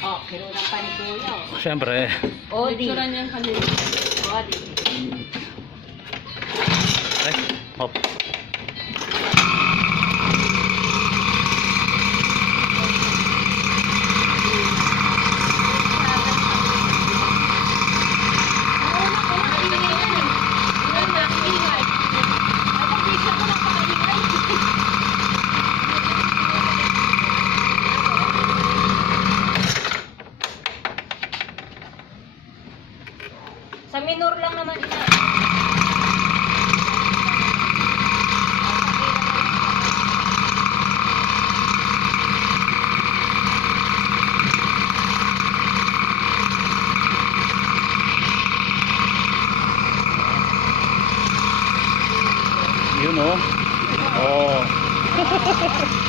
Oh, kinunang pa ni Kuya. Siyempre. O, di. Picturean niyan kanina. O, di. Ay, hop. Sa minor lang naman ina. Yun oh. Oh.